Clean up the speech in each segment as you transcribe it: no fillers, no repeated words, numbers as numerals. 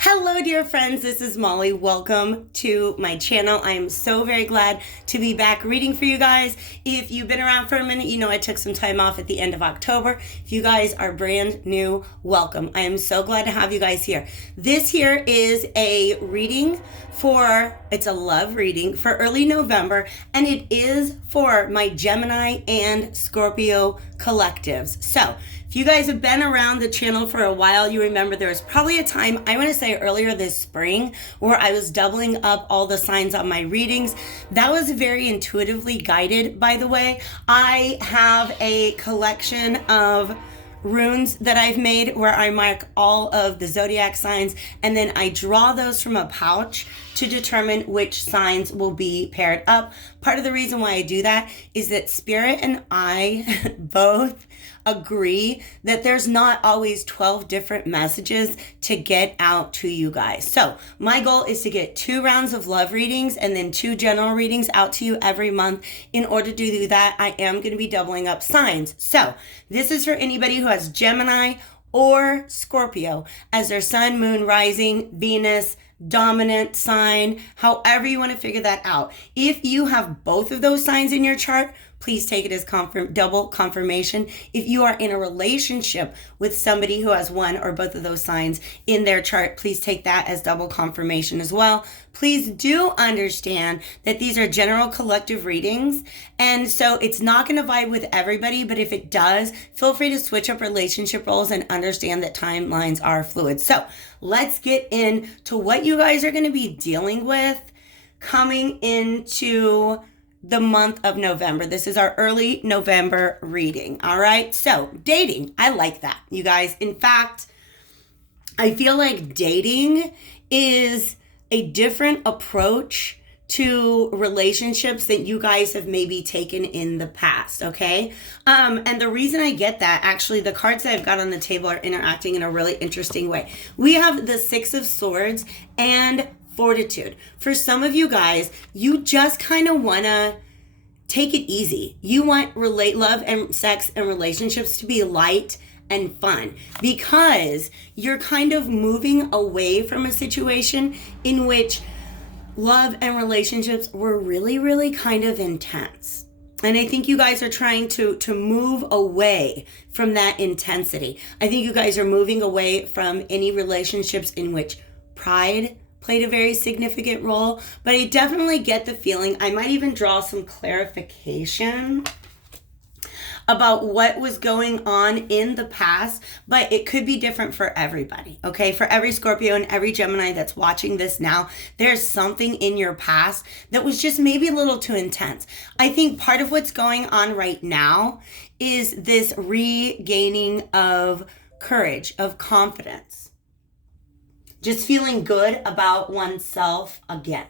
Hello, dear friends. This is Molly. Welcome to my channel. I am so very glad to be back reading for you guys. If you've been around for a minute, you know I took some time off at the end of October. If you guys are brand new, welcome. I am so glad to have you guys here. This here is a reading it's a love reading for early November, and it is for my Gemini and Scorpio collectives. So if you guys have been around the channel for a while, you remember there was probably a time, I want to say earlier this spring, where I was doubling up all the signs on my readings. That was very intuitively guided, by the way. I have a collection of runes that I've made where I mark all of the zodiac signs, and then I draw those from a pouch to determine which signs will be paired up. Part of the reason why I do that is that Spirit and I both agree that there's not always 12 different messages to get out to you guys. So my goal is to get 2 rounds of love readings and then 2 general readings out to you every month. In order to do that, I am going to be doubling up signs. So this is for anybody who has Gemini or Scorpio as their sun, moon, rising, Venus, dominant sign, however you want to figure that out. If you have both of those signs in your chart, please take it as double confirmation. If you are in a relationship with somebody who has one or both of those signs in their chart, please take that as double confirmation as well. Please do understand that these are general collective readings, and so it's not going to vibe with everybody, but if it does, feel free to switch up relationship roles and understand that timelines are fluid. So let's get into what you guys are going to be dealing with coming into the month of November. This is our early November reading. All right. So dating, I like that, you guys. In fact, I feel like dating is a different approach to relationships that you guys have maybe taken in the past. Okay. And the reason I get that, actually, the cards that I've got on the table are interacting in a really interesting way. We have the 6 of Swords and Fortitude. For some of you guys, you just kind of want to take it easy. You want love and sex and relationships to be light and fun because you're kind of moving away from a situation in which love and relationships were really, really kind of intense. And I think you guys are trying to move away from that intensity. I think you guys are moving away from any relationships in which pride played a very significant role, but I definitely get the feeling, I might even draw some clarification about what was going on in the past, but it could be different for everybody, okay? For every Scorpio and every Gemini that's watching this now, there's something in your past that was just maybe a little too intense. I think part of what's going on right now is this regaining of courage, of confidence. Just feeling good about oneself again.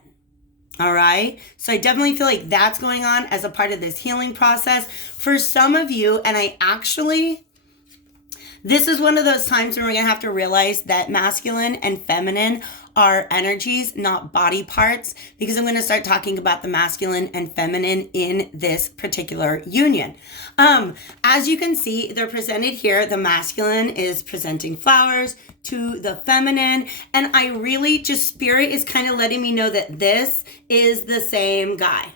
All right. So I definitely feel like that's going on as a part of this healing process. For some of you, and this is one of those times when we're going to have to realize that masculine and feminine are energies, not body parts, because I'm going to start talking about the masculine and feminine in this particular union. As you can see, they're presented here. The masculine is presenting flowers to the feminine, and I really just, Spirit is kind of letting me know that this is the same guy.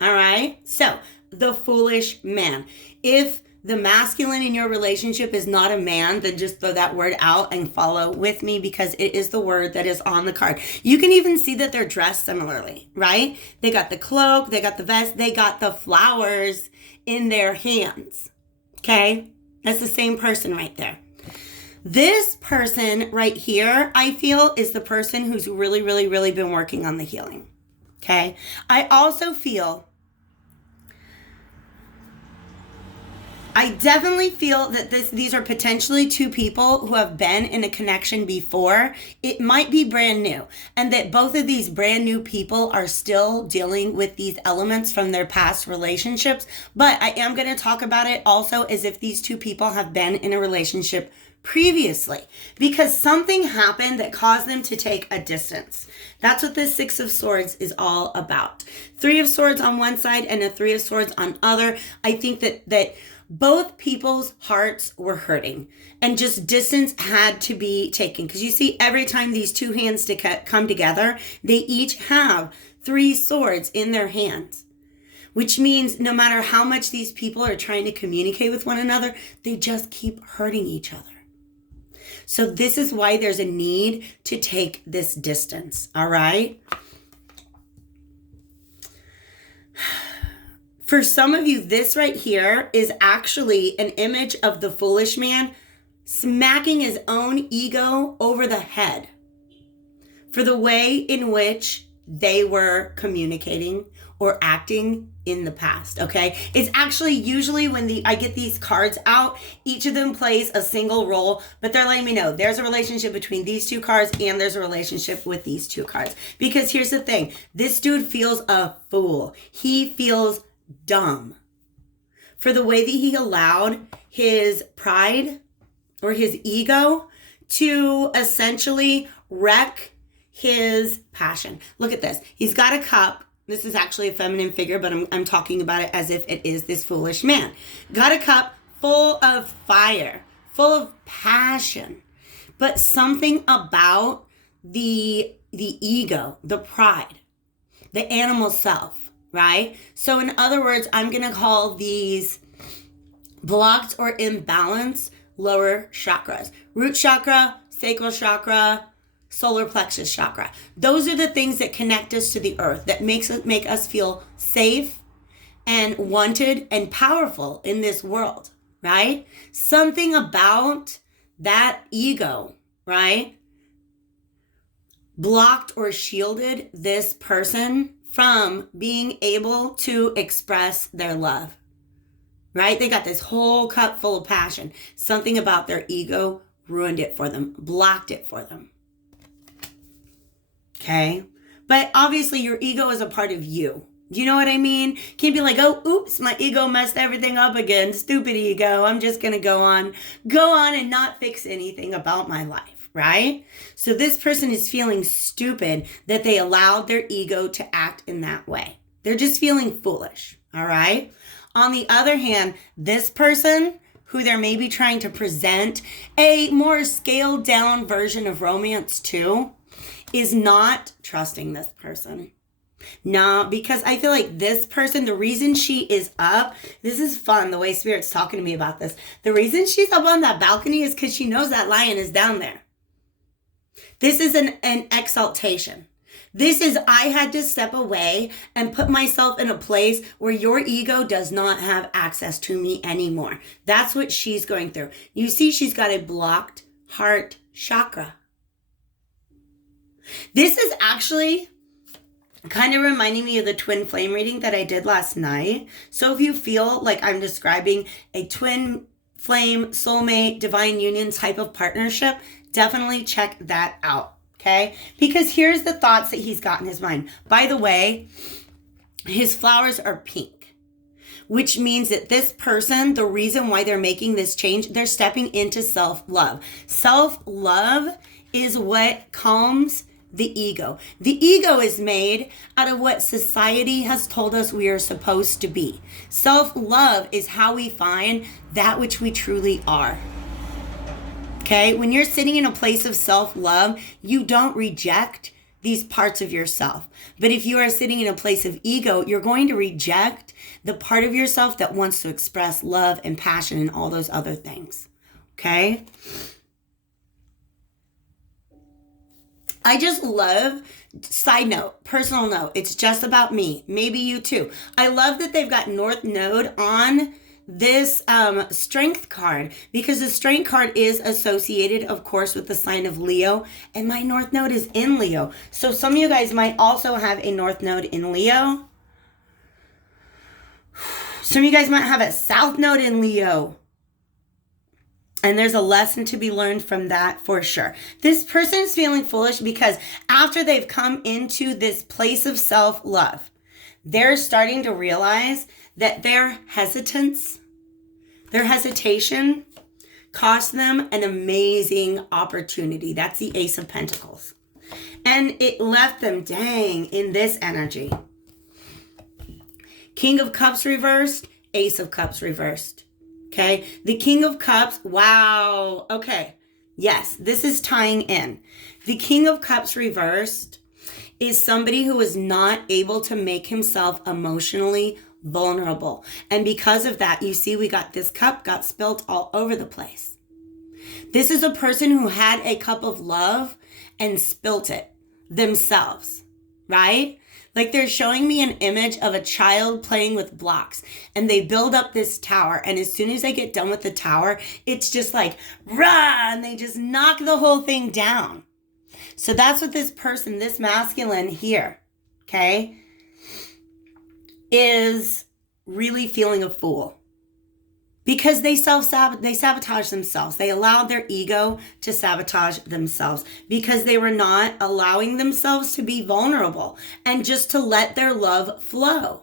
All right. So the foolish man. If the masculine in your relationship is not a man, then just throw that word out and follow with me because it is the word that is on the card. You can even see that they're dressed similarly, right? They got the cloak, they got the vest, they got the flowers in their hands. Okay? That's the same person right there. This person right here, I feel, is the person who's really, really, really been working on the healing. Okay? I also feel I definitely feel that these are potentially 2 people who have been in a connection before. It might be brand new, and that both of these brand new people are still dealing with these elements from their past relationships. But I am going to talk about it also as if these 2 people have been in a relationship previously, because something happened that caused them to take a distance. That's what this 6 of Swords is all about. 3 of Swords on one side and a 3 of Swords on other. I think that both people's hearts were hurting and just distance had to be taken. Because you see, every time these two hands come together, they each have 3 swords in their hands, which means no matter how much these people are trying to communicate with one another, they just keep hurting each other. So this is why there's a need to take this distance, all right? For some of you, this right here is actually an image of the foolish man smacking his own ego over the head for the way in which they were communicating or acting in the past, okay? It's actually usually when I get these cards out, each of them plays a single role, but they're letting me know there's a relationship between these 2 cards and there's a relationship with these 2 cards. Because here's the thing, this dude feels a fool. He feels dumb for the way that he allowed his pride or his ego to essentially wreck his passion. Look at this. He's got a cup. This is actually a feminine figure, but I'm talking about it as if it is this foolish man. Got a cup full of fire, full of passion, but something about the ego, the pride, the animal self, right? So in other words, I'm going to call these blocked or imbalanced lower chakras. Root chakra, sacral chakra, solar plexus chakra. Those are the things that connect us to the earth, that make us feel safe and wanted and powerful in this world, right? Something about that ego, right, blocked or shielded this person from being able to express their love, right? They got this whole cup full of passion. Something about their ego ruined it for them, blocked it for them. Okay? But obviously your ego is a part of you. Do you know what I mean? Can't be like, oh, oops, my ego messed everything up again. Stupid ego. I'm just going to go on and not fix anything about my life, right? So this person is feeling stupid that they allowed their ego to act in that way. They're just feeling foolish, all right? On the other hand, this person who they're maybe trying to present a more scaled down version of romance to is not trusting this person. No, because I feel like this person, the reason she is up, this is fun, the way Spirit's talking to me about this. The reason she's up on that balcony is because she knows that lion is down there. This is an exaltation. This is, I had to step away and put myself in a place where your ego does not have access to me anymore. That's what she's going through. You see, she's got a blocked heart chakra. This is actually kind of reminding me of the twin flame reading that I did last night. So if you feel like I'm describing a twin flame, soulmate, divine union type of partnership, definitely check that out, okay? Because here's the thoughts that he's got in his mind. By the way, his flowers are pink, which means that this person, the reason why they're making this change, they're stepping into self-love. Self-love is what calms the ego. The ego is made out of what society has told us we are supposed to be. Self-love is how we find that which we truly are. Okay? When you're sitting in a place of self-love, you don't reject these parts of yourself. But if you are sitting in a place of ego, you're going to reject the part of yourself that wants to express love and passion and all those other things. Okay? I just love, side note, personal note, it's just about me. Maybe you too. I love that they've got North Node on this strength card, because the strength card is associated, of course, with the sign of Leo, and my North Node is in Leo. So some of you guys might also have a North Node in Leo. Some of you guys might have a South Node in Leo. And there's a lesson to be learned from that for sure. This person is feeling foolish because after they've come into this place of self-love, they're starting to realize that their hesitance, their hesitation cost them an amazing opportunity. That's the Ace of Pentacles. And it left them, dang, in this energy. King of Cups reversed, Ace of Cups reversed. Okay. The King of Cups. Wow. Okay. Yes, this is tying in. The King of Cups reversed is somebody who is not able to make himself emotionally vulnerable. And because of that, you see, we got this cup got spilt all over the place. This is a person who had a cup of love and spilt it themselves, right? Like they're showing me an image of a child playing with blocks and they build up this tower. And as soon as they get done with the tower, it's just like, rah, and they just knock the whole thing down. So that's what this person, this masculine here, okay, is really feeling a fool. Because they sabotage themselves. They allowed their ego to sabotage themselves because they were not allowing themselves to be vulnerable and just to let their love flow.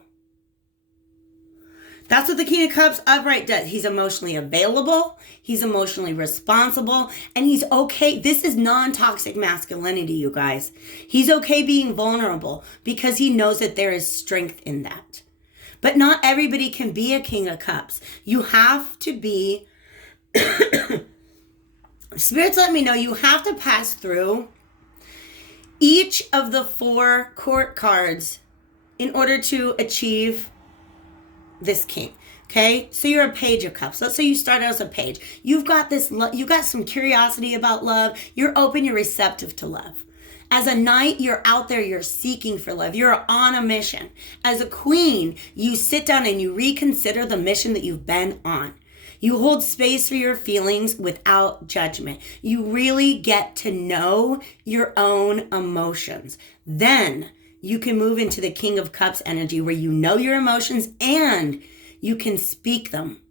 That's what the King of Cups upright does. He's emotionally available. He's emotionally responsible. And he's okay. This is non-toxic masculinity, you guys. He's okay being vulnerable because he knows that there is strength in that. But not everybody can be a King of Cups. You have to be, Spirits let me know, you have to pass through each of the 4 court cards in order to achieve this king. Okay, so you're a Page of Cups. Let's say you start out as a page. You've got this, you got some curiosity about love. You're open, you're receptive to love. As a knight, you're out there, you're seeking for love. You're on a mission. As a queen, you sit down and you reconsider the mission that you've been on. You hold space for your feelings without judgment. You really get to know your own emotions. Then you can move into the King of Cups energy where you know your emotions and you can speak them.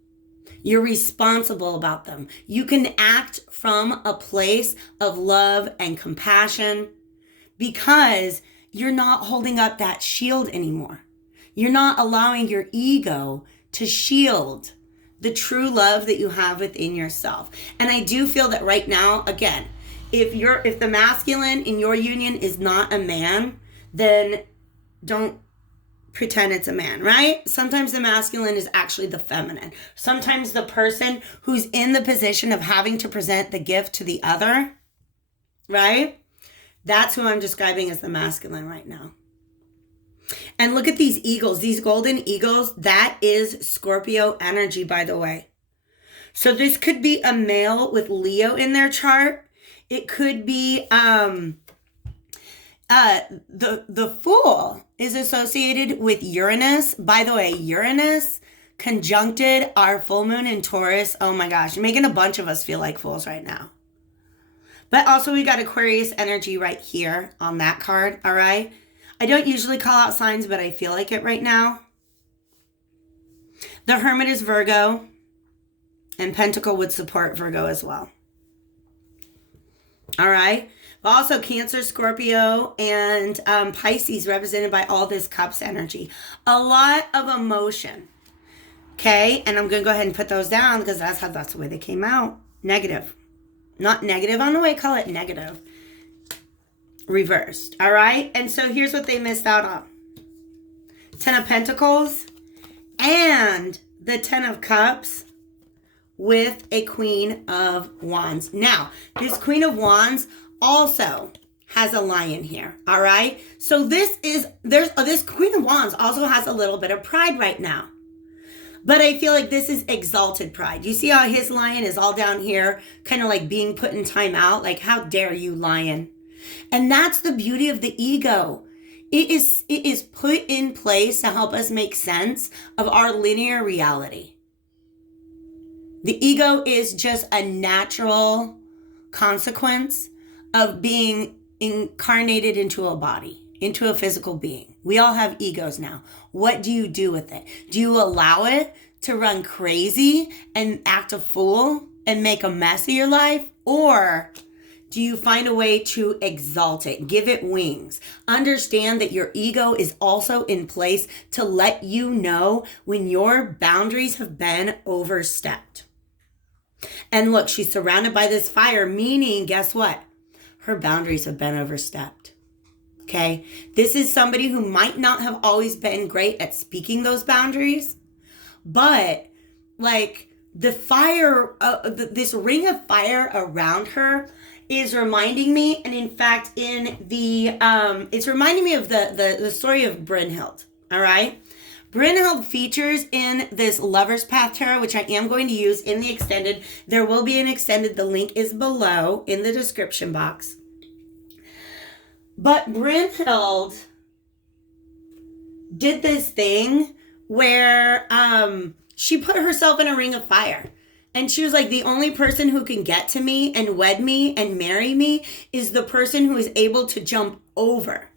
You're responsible about them. You can act from a place of love and compassion, because you're not holding up that shield anymore. You're not allowing your ego to shield the true love that you have within yourself. And I do feel that right now, again, if the masculine in your union is not a man, then don't pretend it's a man, right? Sometimes the masculine is actually the feminine. Sometimes the person who's in the position of having to present the gift to the other, right? That's who I'm describing as the masculine right now. And look at these eagles, these golden eagles. That is Scorpio energy, by the way. So this could be a male with Leo in their chart. It could be the Fool is associated with Uranus. By the way, Uranus conjuncted our full moon in Taurus. Oh my gosh, you're making a bunch of us feel like fools right now. But also we got Aquarius energy right here on that card, all right? I don't usually call out signs, but I feel like it right now. The Hermit is Virgo, and Pentacle would support Virgo as well. All right? But also Cancer, Scorpio, and Pisces represented by all this Cups energy. A lot of emotion, okay? And I'm going to go ahead and put those down because that's the way they came out. Negative. Not negative on the way, call it negative. Reversed, all right? And so here's what they missed out on. 10 of Pentacles and the 10 of Cups with a Queen of Wands. Now, this Queen of Wands also has a lion here, all right? So this Queen of Wands also has a little bit of pride right now. But I feel like this is exalted pride. You see how his lion is all down here, kind of like being put in time out? Like, how dare you, lion? And that's the beauty of the ego. It is put in place to help us make sense of our linear reality. The ego is just a natural consequence of being incarnated into a body, into a physical being. We all have egos now. What do you do with it? Do you allow it to run crazy and act a fool and make a mess of your life? Or do you find a way to exalt it, give it wings? Understand that your ego is also in place to let you know when your boundaries have been overstepped. And look, she's surrounded by this fire, meaning, guess what? Her boundaries have been overstepped. Okay? This is somebody who might not have always been great at speaking those boundaries, but like the fire, this ring of fire around her is reminding me, and in fact, it's reminding me of the story of Brynhild. All right. Brynhild features in this Lover's Path Tarot, which I am going to use in the extended. There will be an extended. The link is below in the description box. But Brynhild did this thing where she put herself in a ring of fire. And she was like, the only person who can get to me and wed me and marry me is the person who is able to jump over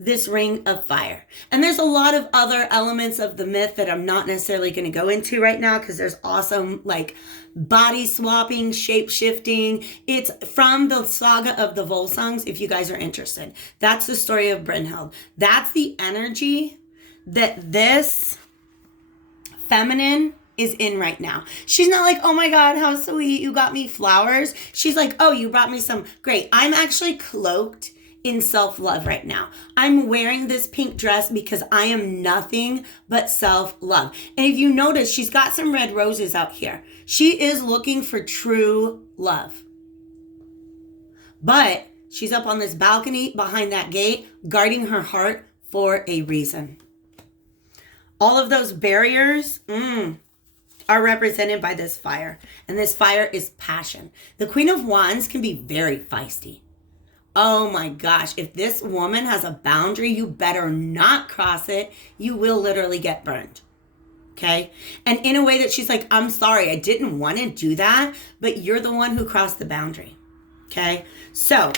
this ring of fire. And there's a lot of other elements of the myth that I'm not necessarily going to go into right now, because there's awesome like body swapping, shape shifting. It's from the saga of the Volsungs, if you guys are interested. That's the story of Brynhild. That's the energy that this feminine is in right now. She's not like, oh my God, how sweet, you got me flowers. She's like, oh, you brought me some, great. I'm actually cloaked in self-love right now. I'm wearing this pink dress because I am nothing but self-love. And if you notice, she's got some red roses out here. She is looking for true love. But she's up on this balcony behind that gate, guarding her heart for a reason. All of those barriers, are represented by this fire. And this fire is passion. The Queen of Wands can be very feisty. Oh my gosh, if this woman has a boundary, you better not cross it. You will literally get burned. Okay? And in a way that she's like, I'm sorry, I didn't want to do that, but you're the one who crossed the boundary. Okay? So,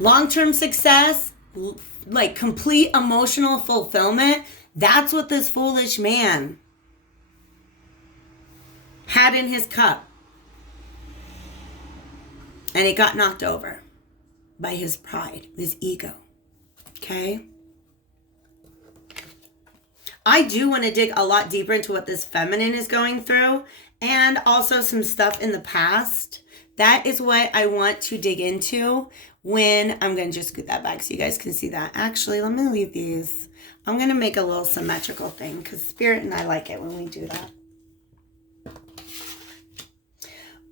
long-term success, like complete emotional fulfillment, that's what this foolish man had in his cup. And it got knocked over by his pride, his ego. Okay? I do want to dig a lot deeper into what this feminine is going through, and also some stuff in the past. That is what I want to dig into when I'm going to just scoot that back so you guys can see that. Actually, let me leave these. I'm going to make a little symmetrical thing because Spirit and I like it when we do that.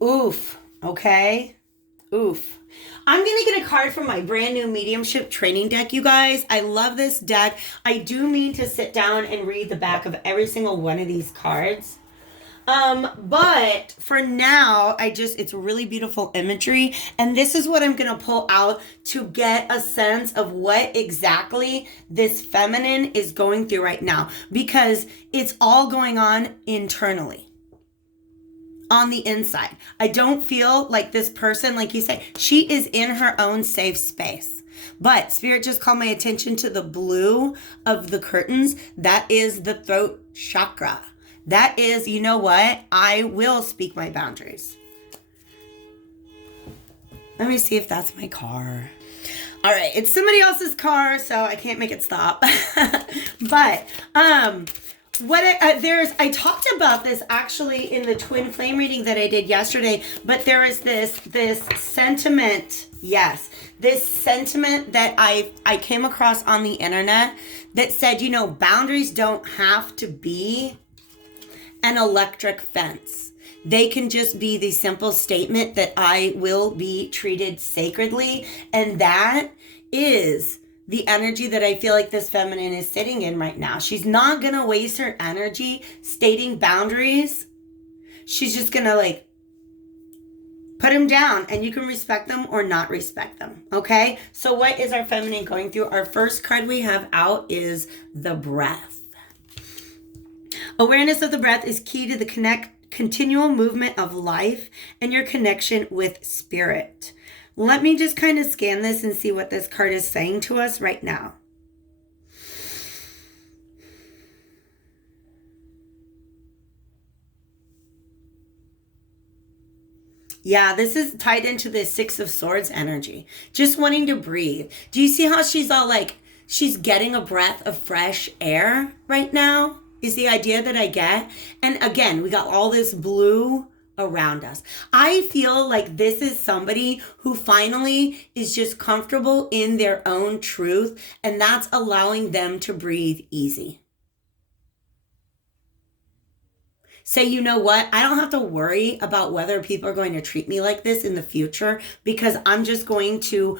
Oof. Okay. Oof. I'm going to get a card from my brand new mediumship training deck, you guys. I love this deck. I do mean to sit down and read the back of every single one of these cards. But for now, it's really beautiful imagery. And this is what I'm going to pull out to get a sense of what exactly this feminine is going through right now. Because it's all going on internally. On the inside. I don't feel like this person, like you say, she is in her own safe space. But Spirit just called my attention to the blue of the curtains. That is the throat chakra. That is, you know what? I will speak my boundaries. Let me see if that's my car. All right, it's somebody else's car, so I can't make it stop. But, I talked about this actually in the twin flame reading that I did yesterday, but there is this sentiment, this sentiment that I came across on the internet that said, boundaries don't have to be an electric fence. They can just be the simple statement that I will be treated sacredly, and that is the energy that I feel like this feminine is sitting in right now. She's not going to waste her energy stating boundaries. She's just going to put them down, and you can respect them or not respect them. Okay? So what is our feminine going through? Our first card we have out is the breath. Awareness of the breath is key to the continual movement of life and your connection with spirit. Let me just kind of scan this and see what this card is saying to us right now. Yeah, this is tied into the Six of Swords energy. Just wanting to breathe. Do you see how she's all she's getting a breath of fresh air right now? Is the idea that I get. And again, we got all this blue around us. I feel like this is somebody who finally is just comfortable in their own truth, and that's allowing them to breathe easy. say, you know what? I don't have to worry about whether people are going to treat me like this in the future, because I'm just going to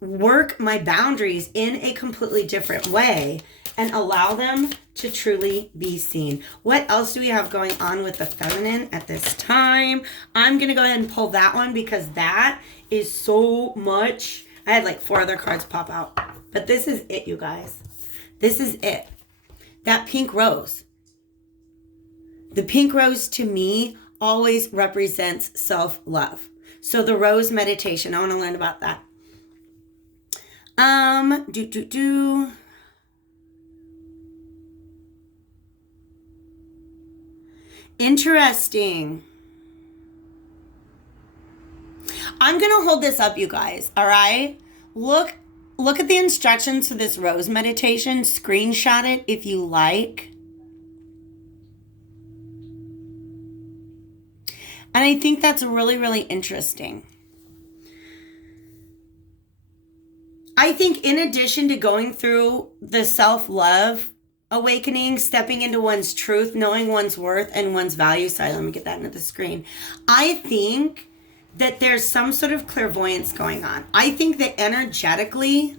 work my boundaries in a completely different way and allow them to truly be seen. What else do we have going on with the feminine at this time? I'm going to go ahead and pull that one because that is so much. I had like 4 other cards pop out, but this is it, you guys. This is it. That pink rose. The pink rose to me always represents self-love. So the rose meditation, I want to learn about that. Interesting. I'm going to hold this up, you guys, all right? Look at the instructions to this rose meditation. Screenshot it if you like. And I think that's really, really interesting. I think in addition to going through the self-love awakening, stepping into one's truth, knowing one's worth and one's value. Sorry, let me get that into the screen. I think that there's some sort of clairvoyance going on. I think that energetically,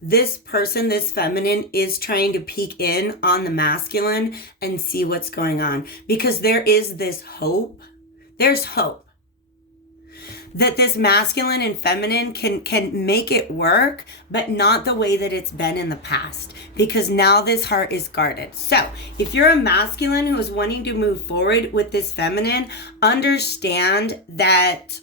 this person, this feminine, is trying to peek in on the masculine and see what's going on. Because there is this hope. There's hope that this masculine and feminine can make it work, but not the way that it's been in the past, because now this heart is guarded. So if you're a masculine who is wanting to move forward with this feminine, understand that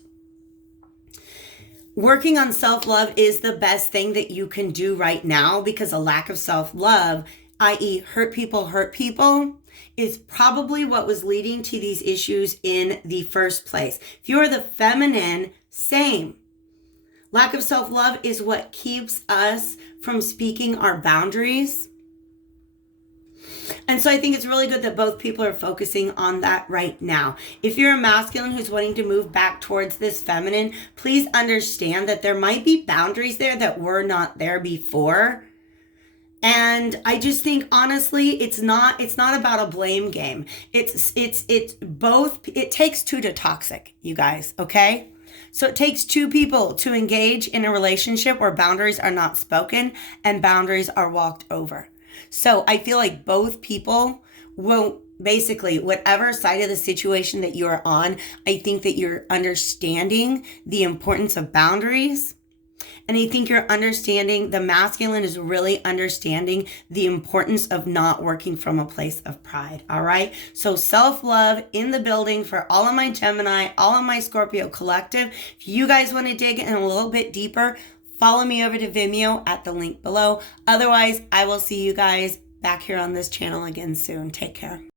working on self-love is the best thing that you can do right now, because a lack of self-love, i.e. hurt people, is probably what was leading to these issues in the first place. If you're the feminine, same. Lack of self-love is what keeps us from speaking our boundaries. And so I think it's really good that both people are focusing on that right now. If you're a masculine who's wanting to move back towards this feminine, please understand that there might be boundaries there that were not there before. And I just think, honestly, it's not about a blame game. It's both. It takes 2 to toxic, you guys, okay? So it takes 2 people to engage in a relationship where boundaries are not spoken and boundaries are walked over. So I feel like both people will basically, whatever side of the situation that you're on, I think that you're understanding the importance of boundaries. And I think you're understanding, the masculine is really understanding the importance of not working from a place of pride. All right. So self-love in the building for all of my Gemini, all of my Scorpio collective. If you guys want to dig in a little bit deeper, follow me over to Vimeo at the link below. Otherwise, I will see you guys back here on this channel again soon. Take care.